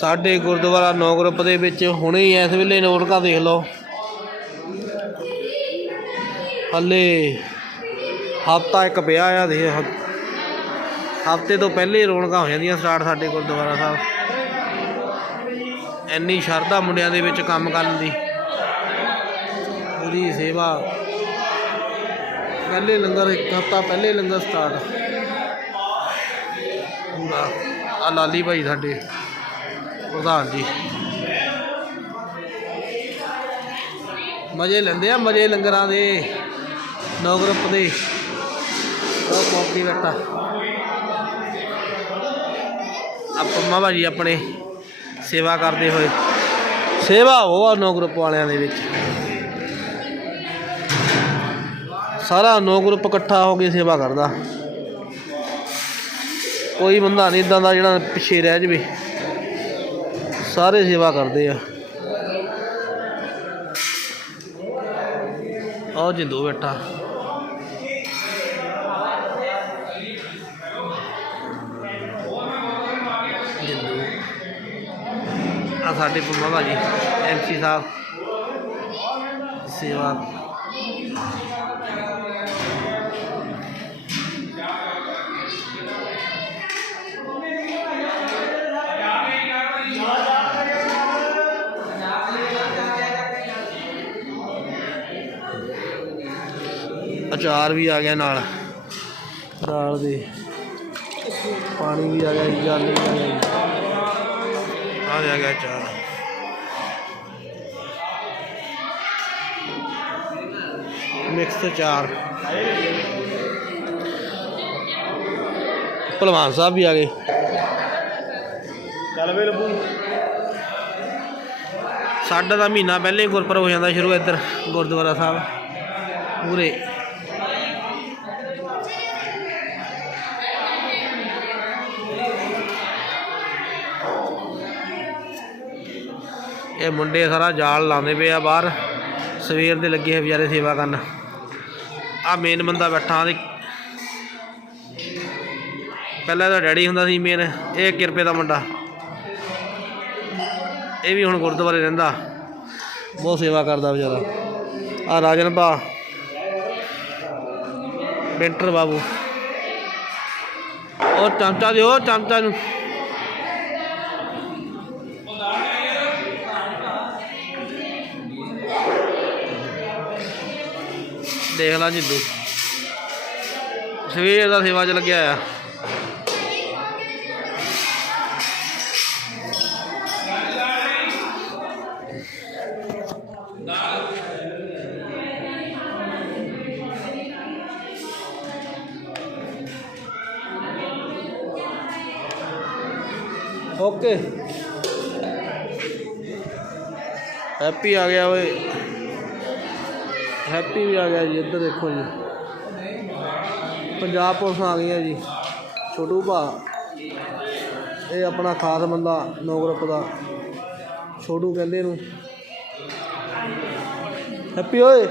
ਸਾਡੇ ਗੁਰਦੁਆਰਾ ਨੌ ਗਰੁੱਪ ਦੇ ਵਿੱਚ ਹੁਣੇ ਹੀ ਇਸ ਵੇਲੇ ਰੌਣਕਾਂ ਦੇਖ ਲਓ। ਹੱਲੇ ਹਫਤਾ ਇੱਕ ਪਿਆ ਆ ਦੇ ਹਫ਼ਤੇ ਤੋਂ ਪਹਿਲੇ ਰੌਣਕਾਂ ਹੋ ਜਾਂਦੀਆਂ ਸਟਾਰਟ ਸਾਡੇ ਗੁਰਦੁਆਰਾ ਸਾਹਿਬ। ਇੰਨੀ ਸ਼ਰਧਾ ਮੁੰਡਿਆਂ ਦੇ ਵਿੱਚ ਕੰਮ ਕਰਨ ਦੀ। ਉਹਦੀ ਸੇਵਾ ਪਹਿਲੇ ਲੰਗਰ, ਇੱਕ ਹਫਤਾ ਪਹਿਲੇ ਲੰਗਰ ਸਟਾਰਟ। ਪੂਰਾ। ਆ ਲਾਲੀ ਭਾਈ ਸਾਡੇ। ਪ੍ਰਧਾਨ ਜੀ। ਮਜ਼ੇ ਲੈਂਦੇ ਆ, ਮਜ਼ੇ ਲੰਗਰਾਂ ਦੇ ਨੌ ਗਰੁੱਪ ਦੇ। ਉਹ ਕਾਫੀ ਬੈਠਾ। ਆਪਾਂ ਭਾਜੀ ਆਪਣੇ ਸੇਵਾ ਕਰਦੇ ਹੋਏ। ਸੇਵਾ ਉਹ ਆ ਨੌ ਗਰੁੱਪ ਵਾਲਿਆਂ ਦੇ ਵਿੱਚ। ਸਾਰਾ ਨੌ ਗਰੁੱਪ ਇਕੱਠਾ ਹੋ ਕੇ ਸੇਵਾ ਕਰਦਾ। ਕੋਈ ਬੰਦਾ ਨਹੀਂ ਇਦਾਂ ਦਾ ਜਿਹੜਾ ਪਿੱਛੇ ਰਹਿ ਜਵੇ। ਸਾਰੇ ਸੇਵਾ ਕਰਦੇ ਆ ਆਹ ਜਿੰਦੂ ਬੈਠਾ ਜਿੰਦੂ ਆ ਸਾਡੇ ਪੰਮਾ ਭਾਜੀ ਐਮਸੀ ਸਾਹਿਬ ਸੇਵਾ ਅਚਾਰ ਵੀ ਆ ਗਿਆ ਨਾਲ। ਦਾਲ ਦੇ। ਪਾਣੀ ਵੀ ਆ ਗਿਆ ਜੀ ਜਲ ਵੀ ਆ ਗਿਆ ਜੀ ਆ ਗਿਆ ਗਿਆ ਅਚਾਰ। ਮਿਕਸ ਅਚਾਰ। ਭਲਵਾਨ ਸਾਹਿਬ ਵੀ ਆ ਗਏ। ਚੱਲ ਵੇ ਲੱਭੂ। ਸਾਡਾ ਤਾਂ ਮਹੀਨਾ ਪਹਿਲੇ ਗੁਰਪੁਰਬ ਹੋ ਜਾਂਦਾ ਸ਼ੁਰੂ ਇੱਧਰ ਗੁਰਦੁਆਰਾ ਸਾਹਿਬ। ਪੂਰੇ। ਇਹ ਮੁੰਡੇ ਸਾਰਾ ਜਾਲ ਲਾਉਂਦੇ ਪਏ ਆ ਬਾਹਰ। ਸਵੇਰ ਦੇ ਲੱਗੇ ਆ ਵਿਚਾਰੇ ਸੇਵਾ ਕਰਨ। ਆ ਮੇਨ ਬੰਦਾ ਬੈਠਾ ਦੇ ਪਹਿਲਾਂ ਤਾਂ ਡੈਡੀ ਹੁੰਦਾ ਸੀ ਮੇਨ ਇਹ ਕਿਰਪੇ ਦਾ ਮੁੰਡਾ। ਇਹ ਵੀ ਹੁਣ ਗੁਰਦੁਆਰੇ ਰਹਿੰਦਾ। ਬਹੁਤ ਸੇਵਾ ਕਰਦਾ ਵਿਚਾਰਾ। ਆ ਰਾਜਨ ਭਾ। ਬੈਂਟਰ ਬਾਬੂ। ਉਹ ਚਮਚਾ ਦਿਓ ਚਮਚਾ ਨੂੰ। ਦੇਖ ਲਾ ਜਿੱਦੂ। ਸਵੇਰ ਦਾ ਸੇਵਾ ਚ ਲੱਗਿਆ ਆ। ਓਕੇ। ਹੈਪੀ ਆ ਗਿਆ ਓਏ। ਹੈਪੀ ਵੀ ਆ ਗਿਆ ਜੀ, ਇੱਧਰ ਦੇਖੋ ਜੀ। ਪੰਜਾਬ ਪੁਲਿਸ ਆ ਗਈਆਂ ਜੀ, ਛੋਟੂ ਭਾ। ਇਹ ਆਪਣਾ ਖਾਸ ਬੰਦਾ ਨੌ ਗਰੁੱਪ ਦਾ। ਛੋਟੂ ਕਹਿੰਦੇ ਨੂੰ ਹੈਪੀ ਓਏ।